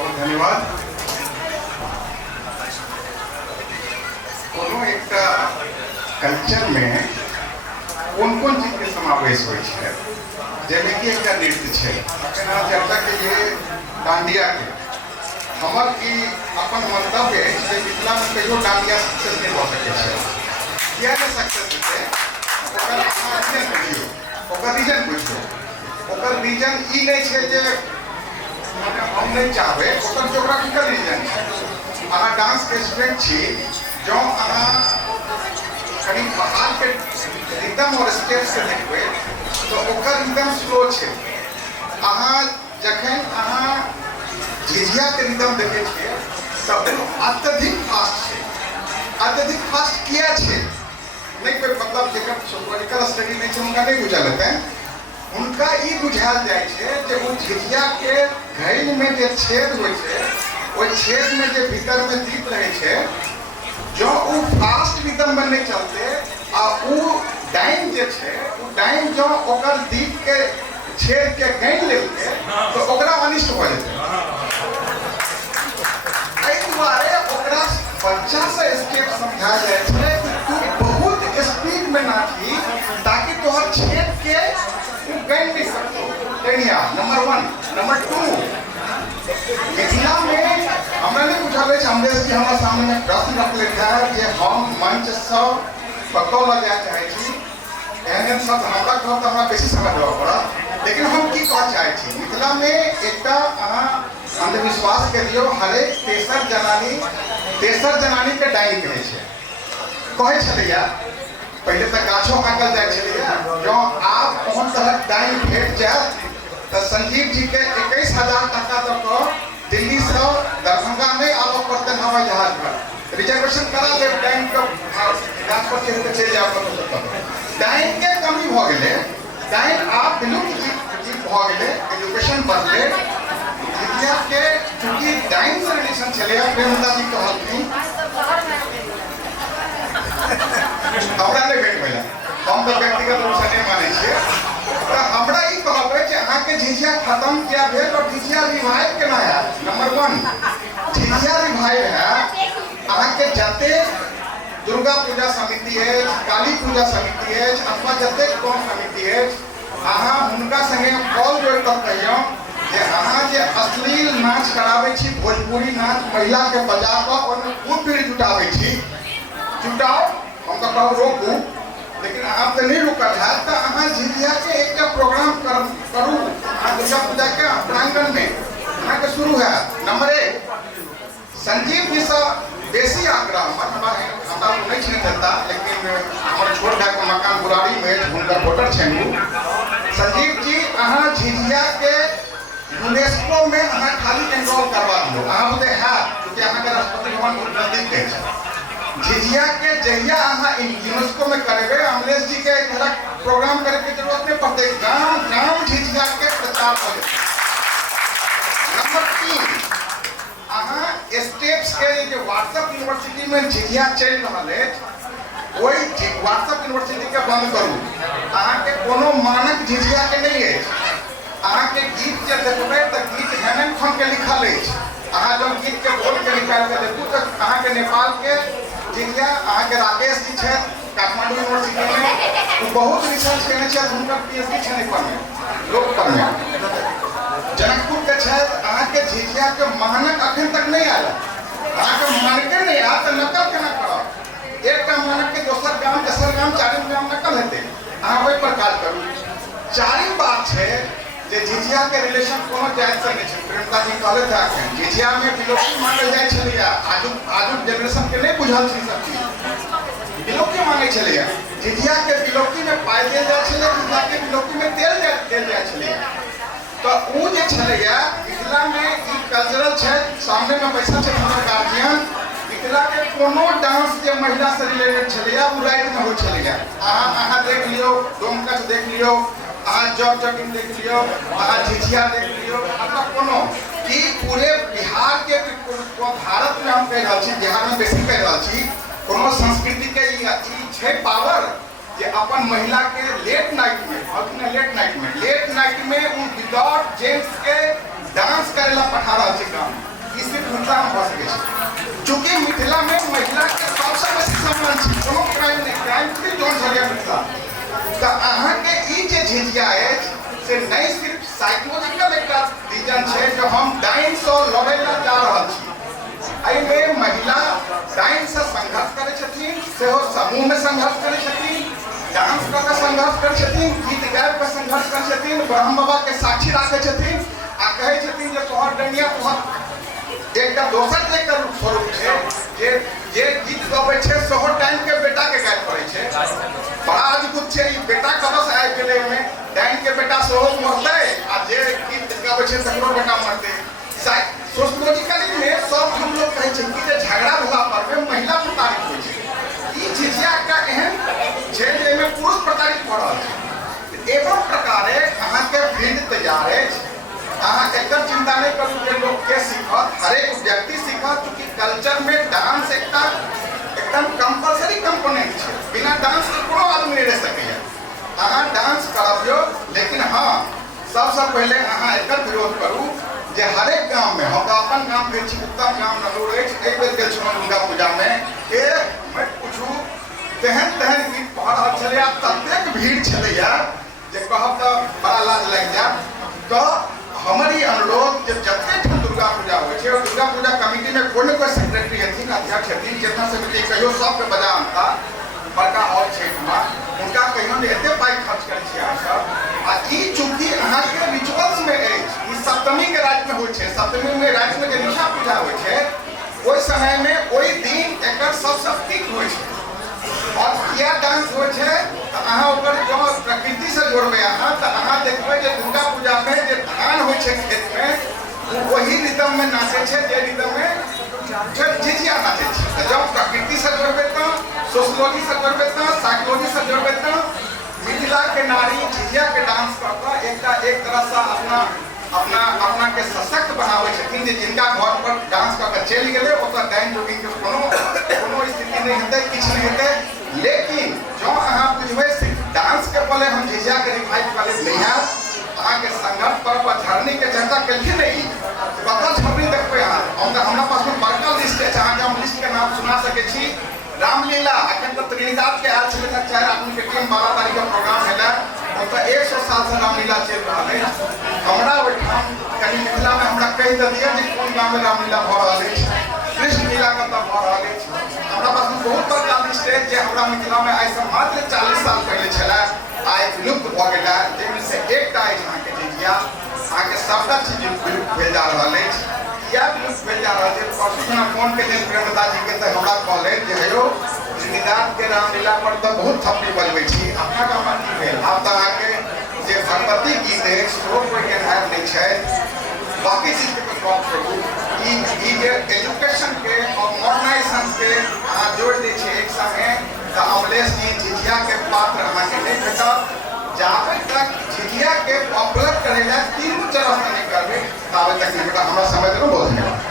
बहुत धन्यवाद। कोनो एक कल्चर में कौन कौन चीज के समावेश हो जैसे कि एक नृत्य है अखन चर्चा के लिए डांडिया के हमर की अपन मंतव्य है जे मिथिला में कहियो डांडिया सक्सेस नहीं हो सके किया नहीं सक्सेस होते रीजन पूछो रीजन ई नहीं है जे हम नहीं चाहबे जोग्राफिकल रीजन है। अहाँ डांस के स्टूडेंट छी जो अहाँ कहीं बाहर के रिदम और स्टेप्स के देखबे तो ओकर रिदम स्लो है। अहाँ जखन अहाँ झिझिया के रिदम देखे छिए तब अत्यधिक फास्ट है। अत्यधिक फास्ट किया है नहीं कोई मतलब जेकर सोशियोलॉजिकल स्टडी नहीं है उनका नहीं बुझल हेतै उनका ई बुझायल जाय छै जे वो झिझिया के घैल में जे छेद होय छै ओइ छेद में जे भीतर में दीप रहे छै जो वो फास्ट रिदम में नहीं चलते आ वो डाइन जे छै वो डाइन जो ओकर दीप के छेद के गैन लेलके तो ओकरा अनिष्ट हो जेतै। एहि दुआरे ओकरा बच्चा से स्टेप समझा जाय छै कि तू बहुत स्पीड में नाची ताकि तोहर छेद के तू गैन नहीं सकतो। नंबर 1 नंबर 2 मिथिला में हमरा नहीं बुझल है अमरेश जी हमारे सामने में प्रश्न रखले है जे हम मंच से पक्को लगा चाहे छी एहन सब हमरा कहब हमरा बेसी समझ लेबा पड़त लेकिन हम की कह चाहे छी मिथिला में एकटा अहाँ अंधविश्वास के दियो हरेक तेसर जनानी के डाइन कहे छलैया पहले तक गाछो काटल जाए छलैया जो आप ओहन तरह डाइन भेट जाए तो संजीव जी के 21,000 टका तक दिल्ली से दरभंगा नहीं आबऽ पड़ते हवाई जहाज पर रिजर्वेशन करा ले डाइन के गाछ पर चढ़ के चल जाओ। डाइन के कमी भ गेले डाइन आप विलुप्त भ गेले एजुकेशन बढ़ले विद्या के चूंकि डाइन से रिलेशन चले प्रेमलता जी कहलखिन हमरा नहीं भेट भेला हम तो व्यक्तिगत रूप से नहीं माने छे तो हमरा ई कहबै जे अहाँ के झिझिया खत्म किया भेल और झिझिया रिवाइव केना है। नंबर 1 झिझिया रिवाइव है अहाँ के जते दुर्गा पूजा समिति है काली पूजा समिति है अथवा जते कौन समिति है अहाँ हुनका संगे कॉल जोड़ कर कहियो जे अहाँ जे अश्लील नाच कराबै छी भोजपुरी नाच महिला के बजा क ओमे खूब भीड़ जुटाबै छी जुटाओ हम तो कहब रोकू लेकिन आप तो नहीं रुकल है तो अहाँ झिझिया के एक प्रोग्राम करूँ दुर्गा पूजा के प्रांगण में अहाँ के शुरू है। नंबर 1 संजीव जी से बेसी आग्रह हमरा नहीं छे देता लेकिन हमारे छोट भाई के मकान बुराड़ी में हुनकर वोटर छे संजीव जी अहाँ झिझिया के यूनेस्को में अहाँ खाली एनरोल करवा दियो अहाँ बुझे है क्योंकि अहाँ के राष्ट्रपति भवन बहुत नजदीक है झिझिया के जहिया अहाँ यूनेस्को में करेंगे अमरेश जी के एक प्रोग्राम करे की जरूरत नहीं पड़ते गांव गांव झिझिया के प्रचार करें। नंबर 3 अहाँ स्टेप्स के जो व्हाट्सएप यूनिवर्सिटी में झिझिया चल रहा है वही व्हाट्सएप यूनिवर्सिटी के बंद करूँ अहाँ के कोनो मानक झिझिया के नहीं है। अहाँ के गीत जे देखबे तो गीत हेमंत खान के लिखल है अहाँ जब गीत के बोल के निकाल के देखू तो अहाँ के नेपाल के झिझिया अहाँ के राकेश जी छे काठमांडू यूनिवर्सिटी में वो बहुत रिसर्च करने छे उनका पीएचडी छे नेपाल में लोक पर में जनकपुर के छे अहाँ के झिझिया के मानक अखन तक नहीं आया अहाँ के मानक नहीं आ तो नकल केना करब एकटा मानक के दोसर गांव तेसर गांव चारिम गांव नकल हेतै अहाँ ओइ पर काज करू। चारिम बात छे जे झिझिया के रिलेशन कोनो जाति से नहीं छे प्रेमता जी कहले थे झिझिया में विलोकी मानल जाय छलैया आजू जनरेशन के नहीं बुझल छी सब चीज विलोकी माने छलैया झिझिया के विलोकी में पाई देल जाय छलै झिझिया के विलोकी में तेल देल जाय छलैया तो उ जे छलैया मिथिला में ई कल्चरल छे सामने में पैसा छे हमर गार्जियन मिथिला के कोनो डांस जे महिला से रिलेटेड छलैया उ राइट में हो छलैया अहाँ देख लियो डोमकच देख लियो अहाँ जॉब जॉगिंग देख लियो अहाँ झिझिया देख लियो अथवा कोनो कि पूरे बिहार के भारत में हम कह रहा छी बिहार में बेसी कह रहा छी कोनो संस्कृति के ई छे पावर जे अपन महिला के लेट नाइट में उन विदाउट जेंट्स के डांस करेला पठा रहा छी काम ई सिर्फ मिथिला में भऽ सकै छै। चूँकि मिथिला में महिला के सबसे बेसी सम्मान छै, कोनो क्राइम नहीं, क्राइम फ्री जोन छलिए मिथिला। तो अहाँ के ई जे झिझिया अछि से नहीं सिर्फ साइकोलॉजिकल एक रीजन है जो हम डाइन से लड़े ला जा रहा छी। में महिला डाइन से संघर्ष करे छथिन, सेहो समूह में संघर्ष करे छथिन, डांस क के संघर्ष करे छथिन, गीत गाबि के संघर्ष करे छथिन, ब्रह्म बाबा के साक्षी राखे छथिन आ कहे छथिन जे तोहर डनिया तोहर एकटा दोसर जे कर स्वरूप छै जे गीत गबै छै सेहो डाइन के बेटा के गाबि पड़ै छै। बड़ा अद्भुत छै, ई बेटा कबस आबि गेलै में डाइन के बेटा सेहो मरतै आ जे गीत गाबै छै तकरो बेटा मरतै। सोशियोलॉजिकली में सब हम लोग कहे छै कि झगड़ा भेला पर में महिला प्रताड़ित होइ छै। ई झिझिया का एहन छै जे में पुरुष प्रताड़ित भ रहल छै। एवं प्रकारे अहाँ के फील्ड तैयार अछि, अहाँ एकर चिंता नहीं करू जे लोग के सीखत, हर एक व्यक्ति सीखत, क्योंकि कल्चर में डांस एकदम कंपलसरी कंपोनेंट छै। बिना डांस के कोनो आदमी नहीं रह सकैया। अहाँ डांस करबियो, लेकिन हाँ सबसे पहले अहाँ एकर विरोध करू जे हर एक गांव में, हम अपन गांव के छी उत्तम गांव नलूर अछि, एहि बेर गेल छलहुँ दुर्गा पूजा में, मत पूछू तेहन तेहन गीत भऽ रहल छलै, ततेक भीड़ छलैया जे कहब तऽ बड़ा लाज लागि जायत। तो हमर ई अनुरोध जे जते ठाम दुर्गा पूजा होइ छै, दुर्गा पूजा कमिटी में कोई न कोई सेक्रेटरी हथिन, अध्यक्ष हथिन, जितना समिति कहियो सबके बजा अनता बड़का हॉल छै हमार, उनका कहियो ने एते पाई खर्च करै छी अहाँ सब। आ ई चूँकि अहाँ के रिचुअल्स में अछि, ई सप्तमी के रात में होइ छै, सप्तमी में रात में जे निशा पूजा होइ छै, ओहि समय में ओहि दिन एकर सबसे पीक होइ छै। और किया डांस होइ छै तऽ अहाँ ओकर जो प्रकृति से जोड़बै अहाँ तऽ अहाँ देखबै जे दुर्गा पूजा में जे धान होइ छै खेत में वही रिदम में नाचे छै, जे रिदम में झिझिया नाचे छै। जब प्रकृति से जोड़बै तऽ, सोशियोलॉजी से जोड़बै तऽ, साइकोलॉजी से जोड़बै तऽ मिथिला के नारी झिझिया के डांस कर एक तरह से अपना के सशक्त बनावे छथिन, जे जिनका घर पर डांस कर चलि गेलै ओतऽ डाइन जोगिंग के कोनो स्थिति नहीं हेतै, किछ नहीं हेतै। लेकिन जो अहाँ बुझबै सिर्फ डांस के पहले हम झिझिया के रिवाइव कर ले नहीं है, अहाँ के संघर्ष पर्व पर झरनी के चर्चा केलखिन नहीं, कतऽ झरनी देखबै अहाँ, हमरा पास में बड़का लिस्ट है, अहाँ के हम लिस्ट के नाम सुना सकै छी। रामलीला अखन तो त्रिनिदाद के आयल छलै, 4 आदमी के टीम 12 तारीख के प्रोग्राम है, तो 100 साल से रामलीला चल रहा है। हमरा ओहिठाम कहीं मिथिला में हमरा कहि दिया जे कोन गांव में रामलीला भ रहल है, कृष्ण लीला कतऽ भ रहल है। हमरा पास में बहुत बड़का लिस्ट है जे हमरा मिथिला में आइ से मात्र 40 साल पहले छलै, आइ विलुप्त भ गेल, जाहिमे से एकटा अछि अहाँ के झिझिया। अहाँ के सबटा चीज विलुप्त भेल जा रहल अछि, किया विलुप्त भेल जा रहल है। परसू फोन के लेल प्रेमदा जी के तऽ हमरा कहले जे हेयो त्रिनिदाद के रामलीला पर तो बहुत थप्पी बजबै छी, अपना गाँव में की भेल, आब तऽ अहाँ के जे भगवती गीत है सेहो कोई एहन नहीं छै। बाकी चीज के गप करू, ई जे एजुकेशन के और मॉडर्नाइजेशन के अहाँ जोड़ दै छियै एक संगे, तऽ अमलेश जी झिझिया के पात्र अहाँ के नहीं भेटत। जाबे तक झिझिया के पॉपुलर करे ला 3 चरण से नहीं करबे ताबे तक नहीं भेटत। हमरा समय देलहुँ, बहुत धन्यवाद।